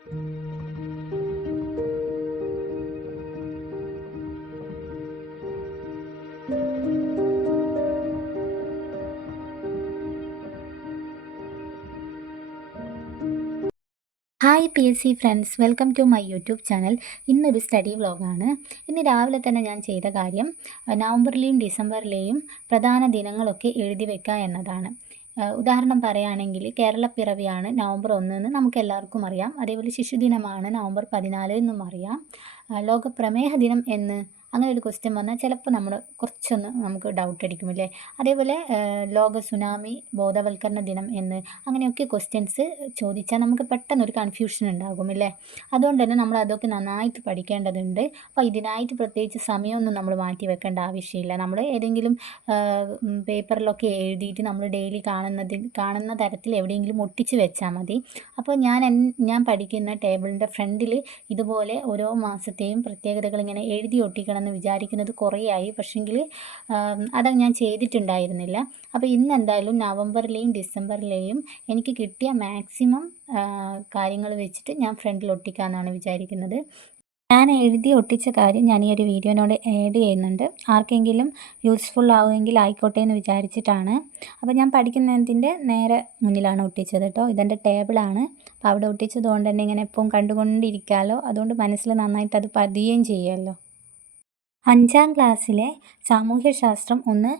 Hi P S C friends welcome to my YouTube channel ഇന്നൊരു study വ്ലോഗാണ് ഇന്ന് രാവിലെ തന്നെ ഞാൻ ചെയ്ത കാര്യം നവംബറിലെയും ഡിസംബറിലെയും പ്രധാന ദിനങ്ങളൊക്കെ എഴുതി വെക്കുക എന്നതാണ്. ഉദാഹരണം പറയുകയാണെങ്കിൽ കേരളപ്പിറവിയാണ് നവംബർ ഒന്ന് എന്ന് നമുക്ക് എല്ലാവർക്കും അറിയാം. അതേപോലെ ശിശുദിനമാണ് നവംബർ പതിനാല് എന്നും അറിയാം. ലോക പ്രമേഹ ദിനം എന്ന് അങ്ങനെ ഒരു ക്വസ്റ്റ്യൻ വന്നാൽ ചിലപ്പോൾ നമ്മൾ കുറച്ചൊന്ന് നമുക്ക് ഡൗട്ട് അടിക്കുമല്ലേ അതേപോലെ ലോക സുനാമി ബോധവൽക്കരണ ദിനം എന്ന് അങ്ങനെയൊക്കെ ക്വസ്റ്റ്യൻസ് ചോദിച്ചാൽ നമുക്ക് പെട്ടെന്ന് ഒരു കൺഫ്യൂഷൻ ഉണ്ടാകും അല്ലേ? അതുകൊണ്ട് തന്നെ നമ്മൾ അതൊക്കെ നന്നായിട്ട് പഠിക്കേണ്ടതുണ്ട്. അപ്പോൾ ഇതിനായിട്ട് പ്രത്യേകിച്ച് സമയമൊന്നും നമ്മൾ മാറ്റി വെക്കേണ്ട ആവശ്യമില്ല. നമ്മൾ ഏതെങ്കിലും പേപ്പറിലൊക്കെ എഴുതിയിട്ട് നമ്മൾ ഡെയിലി കാണുന്നതിൽ കാണുന്ന തരത്തിൽ എവിടെയെങ്കിലും ഒട്ടിച്ച് വെച്ചാൽ മതി. അപ്പോൾ ഞാൻ ഞാൻ പഠിക്കുന്ന ടേബിളിന്റെ ഫ്രണ്ടിൽ ഇതുപോലെ ഓരോ മാസത്തെയും പ്രത്യേകതകൾ ഇങ്ങനെ എഴുതി ഒട്ടിക്കണം എന്ന് വിചാരിക്കുന്നത് കുറേയായി. പക്ഷെങ്കിൽ അത് ഞാൻ ചെയ്തിട്ടുണ്ടായിരുന്നില്ല. അപ്പോൾ ഇന്ന് എന്തായാലും നവംബറിലെയും ഡിസംബറിലെയും എനിക്ക് കിട്ടിയ മാക്സിമം കാര്യങ്ങൾ വെച്ചിട്ട് ഞാൻ ഫ്രണ്ടിൽ ഒട്ടിക്കാമെന്നാണ് വിചാരിക്കുന്നത്. ഞാൻ എഴുതി ഒട്ടിച്ച കാര്യം ഞാൻ ഈ ഒരു വീഡിയോനോട് ആഡ് ചെയ്യുന്നുണ്ട്. ആർക്കെങ്കിലും യൂസ്ഫുൾ ആവുമെങ്കിൽ ആയിക്കോട്ടെ എന്ന് വിചാരിച്ചിട്ടാണ്. അപ്പോൾ ഞാൻ പഠിക്കുന്നതിന്റെ നേരെ മുന്നിലാണ് ഒട്ടിച്ചത് കേട്ടോ ഇതെന്റെ ടേബിളാണ് അപ്പോൾ അവിടെ ഒട്ടിച്ചത് കൊണ്ട് തന്നെ ഇങ്ങനെ എപ്പോഴും കണ്ടുകൊണ്ടിരിക്കാമല്ലോ അതുകൊണ്ട് മനസ്സിൽ നന്നായിട്ട് അത് പതിയുകയും ചെയ്യുമല്ലോ അഞ്ചാം ക്ലാസ്സിലെ സാമൂഹ്യശാസ്ത്രം ഒന്ന്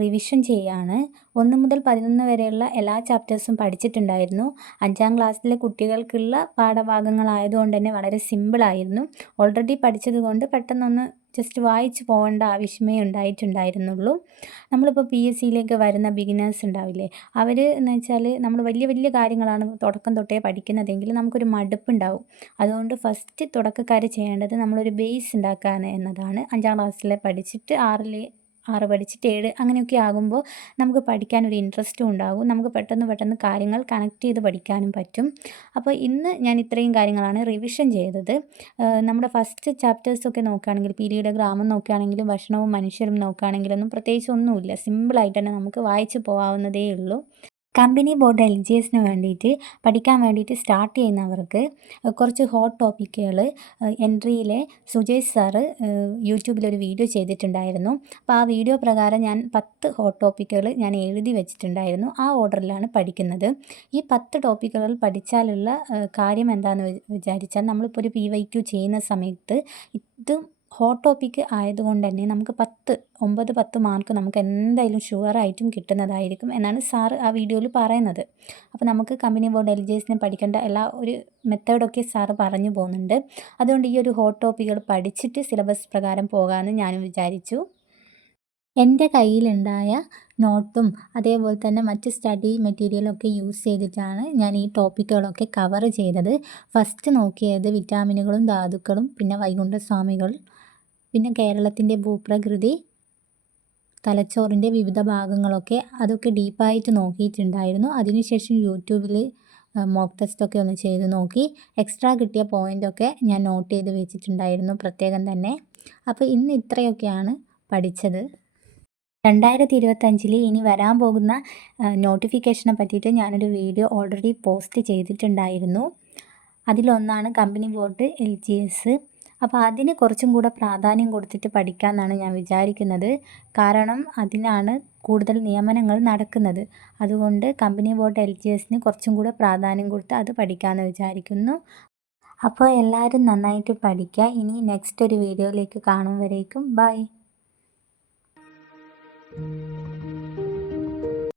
റിവിഷൻ ചെയ്യാണ്. ഒന്ന് മുതൽ പതിനൊന്ന് വരെയുള്ള എല്ലാ ചാപ്റ്റേഴ്സും പഠിച്ചിട്ടുണ്ടായിരുന്നു. അഞ്ചാം ക്ലാസ്സിലെ കുട്ടികൾക്കുള്ള പാഠഭാഗങ്ങളായതുകൊണ്ട് തന്നെ വളരെ സിമ്പിളായിരുന്നു ഓൾറെഡി പഠിച്ചതുകൊണ്ട് പെട്ടെന്നൊന്ന് ജസ്റ്റ് വായിച്ച് പോകേണ്ട ആവശ്യമേ ഉണ്ടായിട്ടുണ്ടായിരുന്നുള്ളൂ. നമ്മളിപ്പോൾ പി എസ് സിയിലേക്ക് വരുന്ന ബിഗിനേഴ്സ് ഉണ്ടാവില്ലേ അവർ എന്ന് വെച്ചാൽ നമ്മൾ വലിയ വലിയ കാര്യങ്ങളാണ് തുടക്കം തൊട്ടേ പഠിക്കുന്നതെങ്കിൽ നമുക്കൊരു മടുപ്പുണ്ടാവും. അതുകൊണ്ട് ഫസ്റ്റ് തുടക്കക്കാർ ചെയ്യേണ്ടത് നമ്മളൊരു ബേസ് ഉണ്ടാക്കാൻ എന്നതാണ്. അഞ്ചാം ക്ലാസ്സിൽ പഠിച്ചിട്ട് ആറിൽ ആറ് പഠിച്ചിട്ട് ഏഴ് അങ്ങനെയൊക്കെ ആകുമ്പോൾ നമുക്ക് പഠിക്കാൻ ഒരു ഇൻട്രസ്റ്റും ഉണ്ടാകും. നമുക്ക് പെട്ടെന്ന് പെട്ടെന്ന് കാര്യങ്ങൾ കണക്ട് ചെയ്ത് പഠിക്കാനും പറ്റും. അപ്പോൾ ഇന്ന് ഞാൻ ഇത്രയും കാര്യങ്ങളാണ് റിവിഷൻ ചെയ്തത്. നമ്മുടെ ഫസ്റ്റ് ചാപ്റ്റേഴ്സൊക്കെ നോക്കുകയാണെങ്കിൽ പീരീഡ് ഗ്രാമം നോക്കുകയാണെങ്കിലും ഭക്ഷണവും മനുഷ്യരും നോക്കുകയാണെങ്കിലൊന്നും പ്രത്യേകിച്ച് ഒന്നുമില്ല. സിമ്പിളായിട്ട് തന്നെ നമുക്ക് വായിച്ചു പോകാവുന്നതേ ഉള്ളൂ. കമ്പനി ബോർഡ് എൽ ജി എസിന് വേണ്ടിയിട്ട് പഠിക്കാൻ വേണ്ടിയിട്ട് സ്റ്റാർട്ട് ചെയ്യുന്നവർക്ക് കുറച്ച് ഹോട്ട് ടോപ്പിക്കുകൾ എൻട്രിയിലെ സുജേഷ് സാറ് യൂട്യൂബിലൊരു വീഡിയോ ചെയ്തിട്ടുണ്ടായിരുന്നു. അപ്പോൾ ആ വീഡിയോ പ്രകാരം ഞാൻ പത്ത് ഹോട്ട് ടോപ്പിക്കുകൾ ഞാൻ എഴുതി വെച്ചിട്ടുണ്ടായിരുന്നു. ആ ഓർഡറിലാണ് പഠിക്കുന്നത്. ഈ പത്ത് ടോപ്പിക്കുകൾ പഠിച്ചാലുള്ള കാര്യം എന്താണെന്ന് വിചാരിച്ചാൽ നമ്മളിപ്പോൾ ഒരു പി വൈ ക്യു ചെയ്യുന്ന സമയത്ത് ഇത് ഹോട്ട് ടോപ്പിക്ക് ആയതുകൊണ്ട് തന്നെ നമുക്ക് പത്ത് ഒമ്പത് പത്ത് മാർക്ക് നമുക്ക് എന്തായാലും ഷുവറായിട്ടും കിട്ടുന്നതായിരിക്കും എന്നാണ് സാറ് ആ വീഡിയോയിൽ പറയുന്നത്. അപ്പോൾ നമുക്ക് കമ്പനി ബോർഡ് എൽ പഠിക്കേണ്ട എല്ലാ ഒരു മെത്തേഡൊക്കെ സാറ് പറഞ്ഞു പോകുന്നുണ്ട്. അതുകൊണ്ട് ഈ ഒരു ഹോട്ട് ടോപ്പിക്കുകൾ പഠിച്ചിട്ട് സിലബസ് പ്രകാരം പോകാമെന്ന് ഞാനും വിചാരിച്ചു. എന്റെ കയ്യിലുണ്ടായ നോട്ടും അതേപോലെ തന്നെ മറ്റ് സ്റ്റഡി മെറ്റീരിയലൊക്കെ യൂസ് ചെയ്തിട്ടാണ് ഞാൻ ഈ ടോപ്പിക്കുകളൊക്കെ കവർ ചെയ്തത്. ഫസ്റ്റ് നോക്കിയത് വിറ്റാമിനുകളും ധാതുക്കളും പിന്നെ വൈകുണ്ഠസ്വാമികൾ പിന്നെ കേരളത്തിന്റെ ഭൂപ്രകൃതി തലച്ചോറിന്റെ വിവിധ ഭാഗങ്ങളൊക്കെ അതൊക്കെ ഡീപ്പായിട്ട് നോക്കിയിട്ടുണ്ടായിരുന്നു. അതിനുശേഷം യൂട്യൂബിൽ മോക്ക് ടെസ്റ്റൊക്കെ ഒന്ന് ചെയ്ത് നോക്കി. എക്സ്ട്രാ കിട്ടിയ പോയിന്റൊക്കെ ഞാൻ നോട്ട് ചെയ്ത് വെച്ചിട്ടുണ്ടായിരുന്നു പ്രത്യേകം തന്നെ. അപ്പോൾ ഇന്ന് ഇത്രയൊക്കെയാണ് പഠിച്ചത്. രണ്ടായിരത്തി ഇരുപത്തഞ്ചിൽ ഇനി വരാൻ പോകുന്ന നോട്ടിഫിക്കേഷനെ പറ്റിയിട്ട് ഞാനൊരു വീഡിയോ ഓൾറെഡി പോസ്റ്റ് ചെയ്തിട്ടുണ്ടായിരുന്നു. അതിലൊന്നാണ് company board L G S. അപ്പോൾ അതിന് കുറച്ചും കൂടെ പ്രാധാന്യം കൊടുത്തിട്ട് പഠിക്കാമെന്നാണ് ഞാൻ വിചാരിക്കുന്നത്. കാരണം അതിനാണ് കൂടുതൽ നിയമനങ്ങൾ നടക്കുന്നത്. അതുകൊണ്ട് കമ്പനി ബോട്ട് എൽ ജി എസിന് കുറച്ചും കൂടെ പ്രാധാന്യം കൊടുത്ത് അത് പഠിക്കാമെന്ന് വിചാരിക്കുന്നു. അപ്പോൾ എല്ലാവരും നന്നായിട്ട് പഠിക്കുക ഇനി നെക്സ്റ്റ് ഒരു വീഡിയോയിലേക്ക് കാണും വരേക്കും. ബൈ.